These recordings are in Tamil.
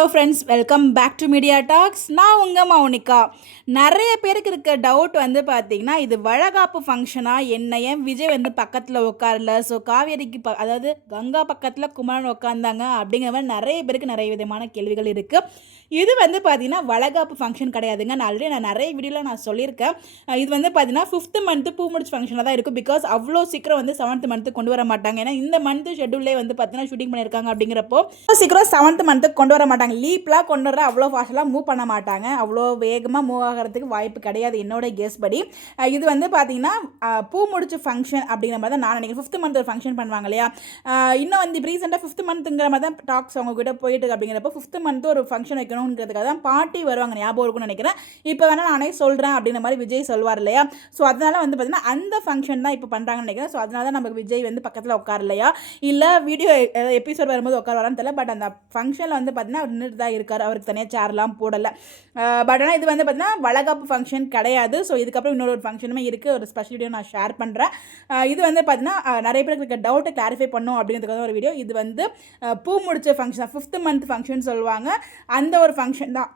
Hello friends, welcome back to media talks. நான் உங்கள் மௌனிகா. நிறைய பேருக்கு இருக்க டவுட் வந்து பார்த்தீங்கன்னா, இது வளகாப்பு ஃபங்க்ஷனா என்ன? ஏன் விஜய் வந்து பக்கத்தில் உட்காரல? ஸோ காவேரிக்கு அதாவது கங்கா பக்கத்தில் குமரன் உட்காந்தாங்க அப்படிங்கிற மாதிரி நிறைய பேருக்கு நிறைய விதமான கேள்விகள் இருக்குது. இது வந்து பார்த்தீங்கன்னா வளகாப்பு ஃபங்க்ஷன் கிடையாதுங்க. நான் நிறைய வீடியோவில் நான் சொல்லியிருக்கேன். இது வந்து பார்த்தீங்கன்னா 5th மந்த்து பூ முடிச்சு ஃபங்க்ஷனாக தான் இருக்கும். பிகாஸ் அவ்வளோ சீக்கிரம் வந்து 7th மந்த்து கொண்டு வர மாட்டாங்க. ஏன்னா இந்த மந்த்து ஷெட்யூல்லே வந்து பார்த்தீங்கன்னா ஷூட்டிங் பண்ணியிருக்காங்க. அப்படிங்கிறப்போ சீக்கிரம் 7th மந்த்துக்கு கொண்டு வர மாட்டாங்க. லீப்லாம் கொண்டு வர அவ்வளோ ஃபாஸ்ட்டாக மூவ் பண்ண மாட்டாங்க. அவ்வளோ வேகமாக மூவ் ஆகிறதுக்கு வாய்ப்பு கிடையாது என்னோட கெஸ் படி. இது வந்து பார்த்தீங்கன்னா பூ முடிச்சு ஃபங்க்ஷன் அப்படிங்கிற மாதிரி தான் நான் நினைக்கிறேன். 5th மந்த் ஒரு ஃபங்க்ஷன் பண்ணுவாங்க இல்லையா? இன்னும் வந்து இப்போ ரீசெண்டாக 5th மந்த்துங்கிற மாதிரி தான் டாக்ஸ் அவங்ககிட்ட போயிட்டு அப்படிங்கிறப்போ 5th மந்த்து ஒரு ஃபங்க்ஷன் வைக்கணுங்கிறதுக்காக தான் பாட்டி வருவாங்க, ஞாபகம் இருக்கும்னு நினைக்கிறேன். இப்போ வேணால் நானே சொல்கிறேன் அப்படிங்கிற மாதிரி விஜய் சொல்வார் இல்லையா? ஸோ அதனால வந்து பார்த்தீங்கன்னா அந்த ஃபங்க்ஷன் தான் இப்போ பண்ணுறாங்கன்னு நினைக்கிறேன். ஸோ அதனால தான் நமக்கு விஜய் வந்து பக்கத்தில் உட்கார இல்லையா, இல்லை வீடியோ எபிசோட் வரும்போது உட்கார தெரியல. பட் அந்த ஃபங்க்ஷனில் வந்து பார்த்தீங்கன்னா அவர் நின்றுட்டு தான் இருக்கார். அவருக்கு தனியாக சேர்லாம் போடலை. பட் ஆனால் இது வந்து பார்த்தீங்கன்னா வளகாப்பு ஃபங்க்ஷன் கிடையாது. ஸோ இதுக்கப்புறம் இன்னொரு ஃபங்க்ஷனுமே இருக்குது. ஒரு ஸ்பெஷல் வீடியோ நான் ஷேர் பண்ணுறேன். இது வந்து பார்த்தீங்கன்னா நிறைய பேருக்கு இருக்க டவுட்டை கிளாரிஃபை பண்ணும் அப்படிங்கிறதுக்காக ஒரு வீடியோ. இது வந்து பூ முடிச்ச ஃபங்க்ஷன், 5th மந்த் ஃபங்க்ஷன் சொல்லுவாங்க. அந்த ஒரு ஃபங்க்ஷன் தான்.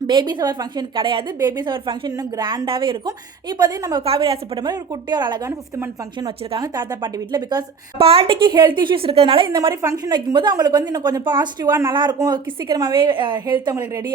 பேபி ஷவர் ஃபங்க்ஷன் கிடையாது. பேபி ஷவர் ஃபங்க்ஷன் இன்னும் கிராண்டாகவே இருக்கும். இப்போதைக்கு நம்ம காவேரி ஆசைப்பட்ட மாதிரி ஒரு குட்டி ஒரு அழகான 5th மந்த் ஃபங்க்ஷன் வச்சிருக்காங்க தாத்தா பாட்டி வீட்டில். பிகாஸ் பாட்டிக்கு ஹெல்த் இஷ்யூஸ் இருக்கிறதுனால இந்த மாதிரி ஃபங்க்ஷன் வைக்கும்போது அவங்களுக்கு வந்து இன்னும் கொஞ்சம் பாசிட்டிவாக நல்லாயிருக்கும், சீக்கிரமாகவே ஹெல்த் அவங்களுக்கு ரெடி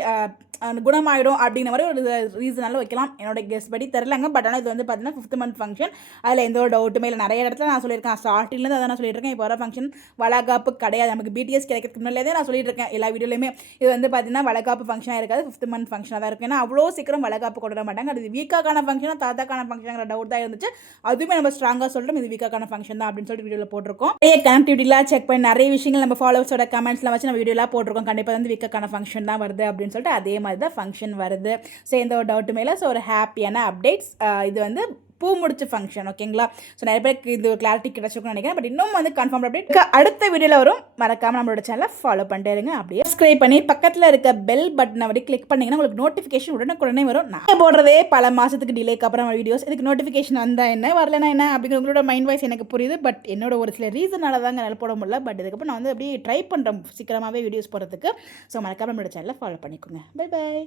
குணமாயிடும் அப்படிங்கிற மாதிரி ஒரு ரீசனால வைக்கலாம். என்னோட கெஸ் படி தெரிலங்க. பட் ஆனால் இது வந்து பார்த்தீங்கன்னா 5th மந்த் ஃபங்க்ஷன். அதில் எந்த ஒரு டவுட்டுமே இல்லை. நிறைய இடத்துல நான் சொல்லியிருக்கேன், ஸ்டார்டிங்லேருந்து அதை நான் சொல்லியிருக்கேன். இப்போ வர ஃபங்க்ஷன் வளகாப்பு கிடையாது. நமக்கு பிடிஎஸ் கிடைக்கிறதுக்கு முன்னாலே நான் சொல்லிட்டு இருக்கேன் எல்லா வீடியோலையுமே. இது வந்து பார்த்தீங்கன்னா வளகாப்பு ஃபங்க்ஷனாக இருக்காது, 5th மந்த் ஃபங்க்ஷனாக தான் இருக்கும். ஏன்னா அவ்வளோ சீக்கிரம் வளகாப்பு கொண்டு வர மாட்டாங்க. அது வீக்கான ஃபங்க்ஷனாக தாத்தாக்கான ஃபங்க்ஷனுங்கிற டவுட் தான் இருந்துச்சு. அதுவுமே நம்ம ஸ்ட்ராங்காக சொல்லிட்டோம், இது வீக்கான ஃபங்க்ஷன் தான் அப்படின்னு சொல்லிட்டு வீடியோவில் போட்டிருக்கோம். நிறைய கனெக்டிவிட்டிலாம் செக் பண்ணி நிறைய விஷயங்கள் நம்ம ஃபாலோவர்ஸோட கமெண்ட்ஸ்லாம் வச்சு நம்ம வீடியோலாம் போட்டிருக்கோம். கண்டிப்பாக வந்து வீக்கான ஃபங்க்ஷன் தான் வருது அப்படின்னு சொல்லிட்டு அதே மாதிரி தான் ஃபங்க்ஷன் வருது. ஸோ எந்த ஒரு டவுட்டுமே இல்லை. ஸோ ஒரு ஹாப்பியான அப்டேட்ஸ். இது வந்து பூ முடிச்சு ஃபங்க்ஷன், ஓகேங்களா? ஸோ நிறைய பேருக்கு இது ஒரு கிளாரிட்டி கிடைச்சிருக்குன்னு நினைக்கிறேன். பட் இன்னும் வந்து கன்ஃபார்ம் அப்டேட் அடுத்த வீடியோவில் வரும். மறக்காமல் நம்மளோட சேனலை ஃபாலோ பண்ணிட்டே இருங்க. அப்படியே சப்ஸ்கிரைப் பண்ணி பக்கத்தில் இருக்க பெல் பட்டனை அப்படி கிளிக் பண்ணிங்கன்னா உங்களுக்கு நோட்டிஃபிகேஷன் உடனே வரும். நான் போடுறதே பல மாதத்துக்கு டிலேக்கு அப்புறம் வீடியோஸ். இதுக்கு நோட்டிஃபிகேஷன் வந்தால் என்ன, வரலன்னா என்ன அப்படிங்கிற உங்களோட மைண்ட் வாய்ஸ் எனக்கு புரியுது. பட் என்னோட ஒரு சில ரீசனால தாங்க என்னால் போட முடியல. பட் இதுக்கப்புறம் நான் வந்து அப்படியே ட்ரை பண்ணுறேன் சீக்கிரமாகவே வீடியோஸ் போடுறதுக்கு. ஸோ மறக்காமல் நம்மளோட சேனலை ஃபாலோ பண்ணிக்கோங்க. Bye bye.